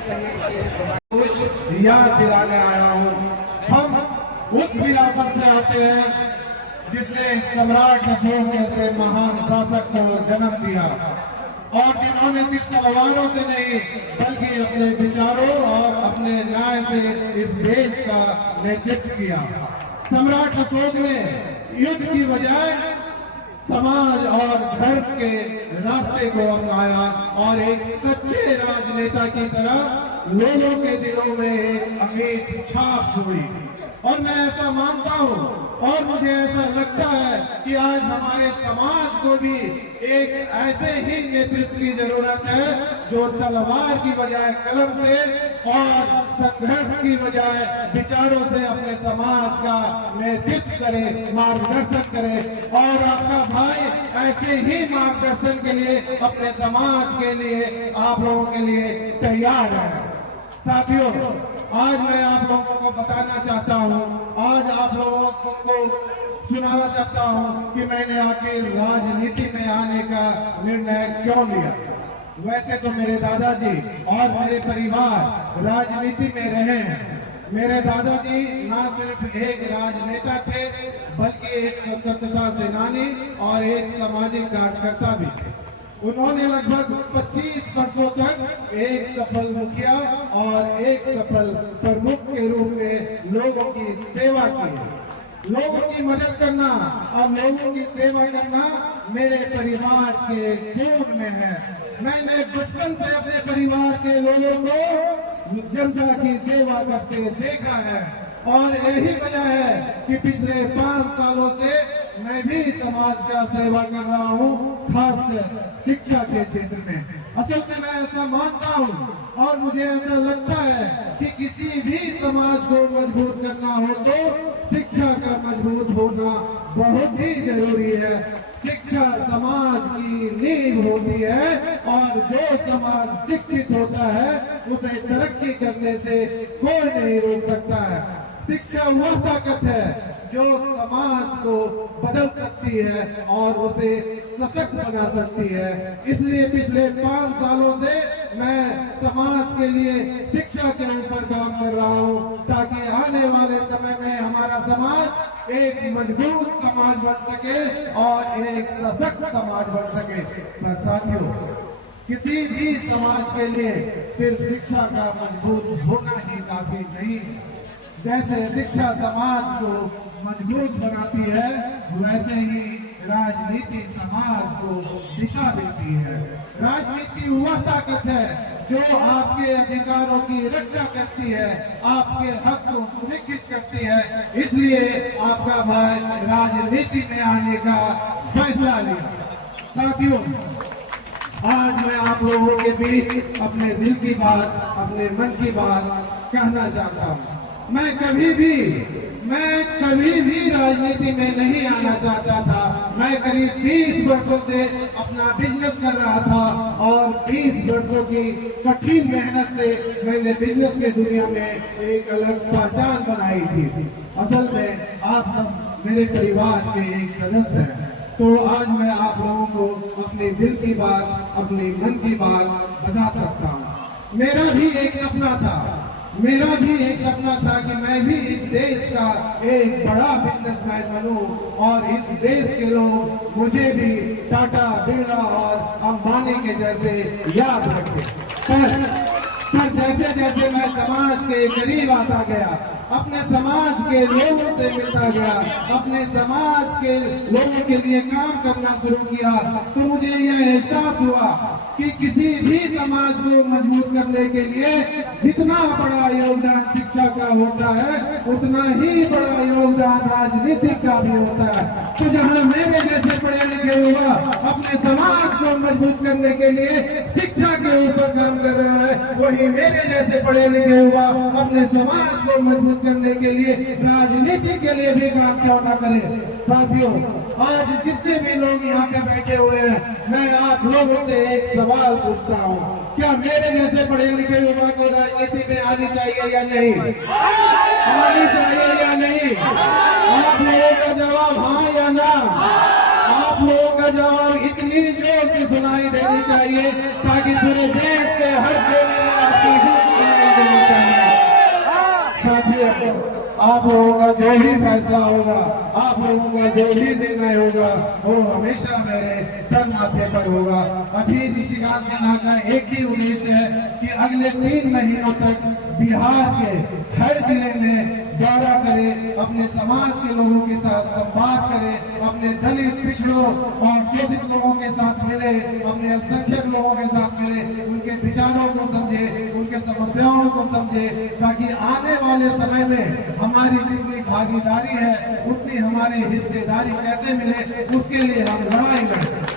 कुछ याद दिलाने आया हूँ। हम उस विरासत से आते हैं जिसने सम्राट अशोक जैसे महान शासक को जन्म दिया और जिन्होंने सिर्फ तलवारों से नहीं बल्कि अपने विचारों और अपने न्याय से इस देश का नेतृत्व किया। सम्राट अशोक ने युद्ध की बजाय समाज और धर्म के रास्ते को अपनाया और एक सच्चे राजनेता की तरह लोगों के दिलों में एक अमिट छाप छोड़ी। और मैं ऐसा मानता हूँ और मुझे ऐसा लगता है कि आज हमारे समाज को भी एक ऐसे ही नेतृत्व की जरूरत है जो तलवार की बजाय कलम से और संघर्ष की बजाय विचारों से अपने समाज का नेतृत्व करे, मार्गदर्शन करे। और आपका भाई ऐसे ही मार्गदर्शन के लिए अपने समाज के लिए आप लोगों के लिए तैयार है। साथियों, आज मैं आप लोगों को बताना चाहता हूं, आज आप लोगों को सुनाना चाहता हूं कि मैंने आखिर राजनीति में आने का निर्णय क्यों लिया। वैसे तो मेरे दादाजी और मेरे परिवार राजनीति में रहे हैं। मेरे दादाजी ना सिर्फ एक राजनेता थे बल्कि एक स्वतंत्रता सेनानी और एक सामाजिक कार्यकर्ता भी थे। उन्होंने लगभग 25 वर्षों तक एक सफल मुखिया और एक सफल प्रमुख के रूप में लोगों की सेवा की। लोगों की मदद करना और लोगों की सेवा करना मेरे परिवार के खून में है। मैंने बचपन से अपने परिवार के लोगों को जनता की सेवा करते देखा है और यही वजह है कि पिछले 5 सालों से मैं भी समाज का सेवा कर रहा हूँ, खासकर शिक्षा के क्षेत्र में। असल में मैं ऐसा मानता हूँ और मुझे ऐसा लगता है कि किसी भी समाज को मजबूत करना हो तो शिक्षा का मजबूत होना बहुत ही जरूरी है। शिक्षा समाज की नींव होती है और जो समाज शिक्षित होता है उसे तरक्की करने से कोई नहीं रोक सकता है। शिक्षा वह ताकत है जो समाज को बदल सकती है और उसे सशक्त बना सकती है। इसलिए पिछले 5 सालों से मैं समाज के लिए शिक्षा के ऊपर काम कर रहा हूँ ताकि आने वाले समय में हमारा समाज एक मजबूत समाज बन सके और एक सशक्त समाज बन सके। पर साथियों, किसी भी समाज के लिए सिर्फ शिक्षा का मजबूत होना ही काफी नहीं है। जैसे शिक्षा समाज को मजबूत बनाती है वैसे ही राजनीति समाज को दिशा देती है। राजनीति वह ताकत है जो आपके अधिकारों की रक्षा करती है, आपके हक को सुनिश्चित करती है। इसलिए आपका भाई राजनीति में आने का फैसला लिया। साथियों, आज मैं आप लोगों के बीच अपने दिल की बात, अपने मन की बात कहना चाहता हूँ। मैं कभी भी राजनीति में नहीं आना चाहता था। मैं करीब 20 वर्षों से अपना बिजनेस कर रहा था और 20 वर्षों की कठिन मेहनत से मैंने बिजनेस के दुनिया में एक अलग पहचान बनाई थी। असल में आप सब मेरे परिवार के एक सदस्य हैं। तो आज मैं आप लोगों को अपने दिल की बात, अपने मन की बात बता सकता हूँ। मेरा भी एक सपना था कि मैं भी इस देश का एक बड़ा बिजनेसमैन बनूं और इस देश के लोग मुझे भी टाटा, बिरला और अंबानी के जैसे याद रखें। पर जैसे जैसे मैं समाज के करीब आता गया, अपने समाज के लोगों से मिलता गया, अपने समाज के लोगों के लिए काम करना शुरू किया, तो मुझे यह एहसास हुआ कि किसी भी समाज को मजबूत करने के लिए जितना बड़ा योगदान शिक्षा का होता है उतना ही बड़ा योगदान राजनीति का भी होता है। तो जहाँ मेरे जैसे पढ़े लिखे युवा अपने समाज को मजबूत करने के लिए शिक्षा के ऊपर काम कर रहा है, वही मेरे जैसे पढ़े लिखे युवा अपने समाज को मजबूत करने के लिए राजनीति के लिए भी काम क्यों न करें। साथियों, आज जितने भी लोग यहाँ पे बैठे हुए हैं, मैं आप लोगों से एक सवाल पूछता हूँ, क्या मेरे जैसे पढ़े लिखे युवा को राजनीति में आनी चाहिए या नहीं? आनी चाहिए या नहीं? आप लोगों का जवाब हाँ या ना? आप लोगों का जवाब इतनी जोर से सुनाई देनी चाहिए ताकि पूरे देश के हर कोने में आपकी आप लोगों का जो भी फैसला होगा, आप लोगों का जो भी निर्णय होगा, वो हमेशा मेरे सर माथे पर होगा। अभी निशिकांत सिन्हा का एक ही उद्देश्य है कि अगले 3 महीनों तक बिहार के हर जिले में दौरा करे, अपने समाज के लोगों के साथ संवाद करे, अपने दलित, पिछड़ों और शोषित लोगों के साथ मिले, अपने अल्पसंख्यक लोगों के साथ मिले, उनके विचारों को समझे, उनके समस्याओं को समझे, ताकि आने वाले समय में हमारी जितनी भागीदारी है उतनी हमारी हिस्सेदारी कैसे मिले, उसके लिए हम लड़ाई लड़ें।